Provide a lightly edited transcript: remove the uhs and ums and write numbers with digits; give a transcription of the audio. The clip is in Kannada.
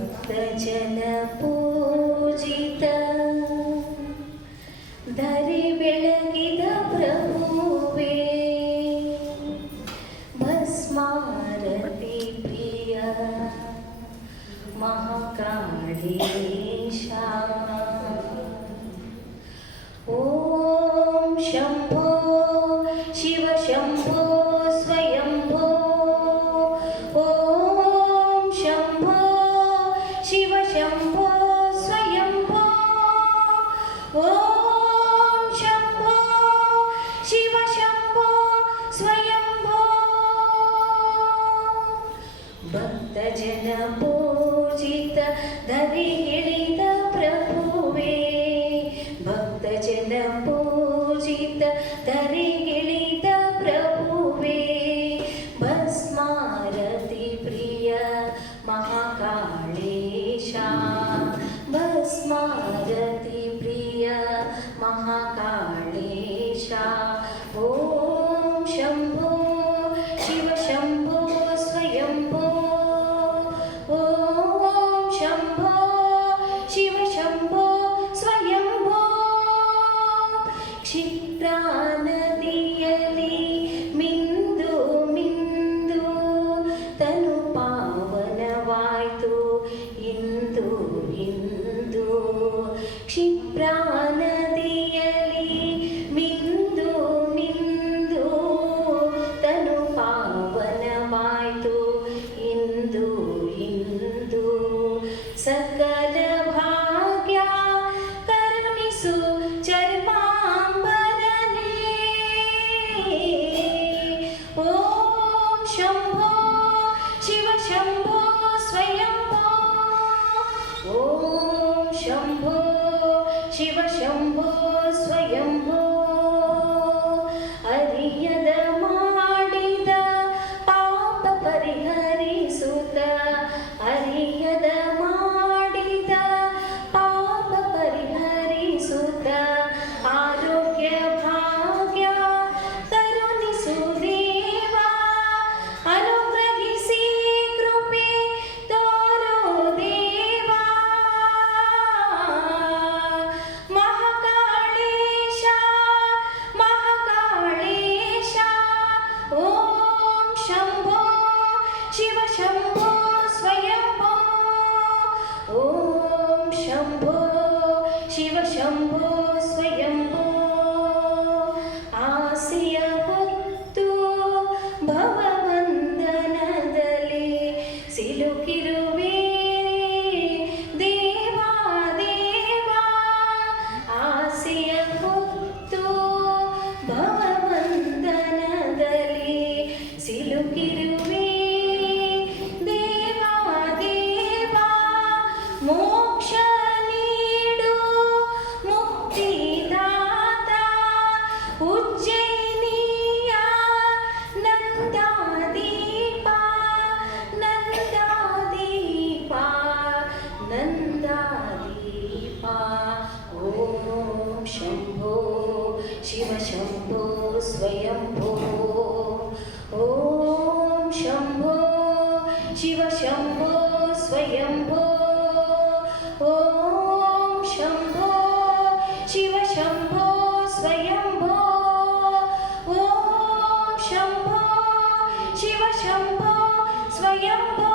ಭಕ್ತಜನ ಪೂಜಿತ ಧರಿ ಬೆಳಗಿದ ಪ್ರಭುವೇ ಭಸ್ಮಾರತಿ ಪ್ರಿಯ ಮಹಾಕಾಳೇಶ ಓಂ ಶಂಭೋ ಶಿವ ಶಂಭೋ ಸ್ವಯಂಭೋ ಓಂ ಶಂಭೋ ಶಿವ ಶಂಭೋ ಸ್ವಯಂಭೋ ಓಂ ಶಂಭೋ ಶಿವ ಶಂಭೋ ಸ್ವಯಂಭೋ ಭಕ್ತಜನ ಪೂಜಿತ ಧರಿ ಹಿಡಿದ ಪ್ರಭುವೇ ಭಕ್ತಜನ ಪೂಜಿತ ಧರಿಗಿಳಿದ ಪ್ರಭುವೇ ಭಸ್ಮಾರತಿ ಪ್ರಿಯ ಮಹಾಕಾಳೇಶ ಭಸ್ಮಾರತಿ ಪ್ರಿಯ ಮಹಾಕಾಳೇಶ ಓಂ ಶಂಭೋ ಶಿವ ಶಂಭೋ ಸ್ವಯಂಭೋ ಓಂ ಶಂಭೋ ಶಿವ ಶಂಭೋ ಸ್ವಯಂಭೋ ಕ್ಷಿಪ್ರಾ ನದಿಯಲ್ಲಿ ಮಿಂದು ಮಿಂದು ತನು ಪಾವನವಾಯ್ತು ಇಂದು ಇಂದು ಕ್ಷಿಪ್ರಾ ನದಿಯಲ್ಲಿ ಮಿಂದು ಮಿಂದು ತನು ಪಾವನವಾಯ್ತು ಇಂದು ಇಂದು ಸಕಲ ಭಾಗ್ಯ ಕರುಣಿಸು ಚರ್ಮಾಂಬರನೇ ಓಂ ಶಂಭೋ ಶಿವ ಶಂಭೋ ಸ್ವಯಂಭೋ ಓಂ ಶಂಭೋ ಶಿವ ಶಂಭೋ ಸ್ವಯಂಭೋ ಅರಿಯದ ಮಾಡಿದ ಪಾಪ ಪರಿಹರಿಸುತ್ತ ಅರಿಯದ ಮಾಡಿದ ಪಾಪ ಪರಿಹರಿಸುತ್ತ ಆರೋಗ್ಯ ಭಾಗ್ಯ ಕರುಣಿಸು ದೇವ ಅನುಗ್ರಹಿಸಿ ಕೃಪೆ ತೋರೋ ದೇವ ಮಹಾಕಾಳೇಶ ಮಹಾಕಾಳೇಶ ಓಂ ಶಂಭೋ ಶಿವ ಶಂಭೋ ಸ್ವಯಂಭೋ ಓಂ ಶಂಭೋ ಶಿವ ಶಂಭೋ ಸ್ವಯಂಭೋ ಆಸೆಯ ಹೊತ್ತು ಭವಬಂಧನದಲ್ಲಿ ಸಿಲುಕಿರುವೆ ದೇವಾ ದೇವಾ ಆಸೆಯ ಹೊತ್ತು ಭವಬಂಧನದಲ್ಲಿ ಸಿಲುಕಿರುವೆ ದೇವಾ ದೇವಾ ಮೋಕ್ಷ ನೀಡು ಮುಕ್ತಿದಾತ ಉಜ್ಜಯಿನಿಯ ನಂದಾದೀಪ ನಂದಾದೀಪ ನಂದಾದೀಪ ಓಂ ಶಂಭೋ ಶಿವ ಶಂಭೋ ಸ್ವಯಂಭೋ ಓಂ ಶಂಭೋ ಶಿವ ಶಂಭೋ ಸ್ವಯಂಭೋ ಓಂ ಶಂಭೋ ಶಿವ ಶಂಭೋ ಸ್ವಯಂಭೋ ಓಂ ಶಂಭೋ ಶಿವ ಶಂಭೋ ಸ್ವಯಂಭೋ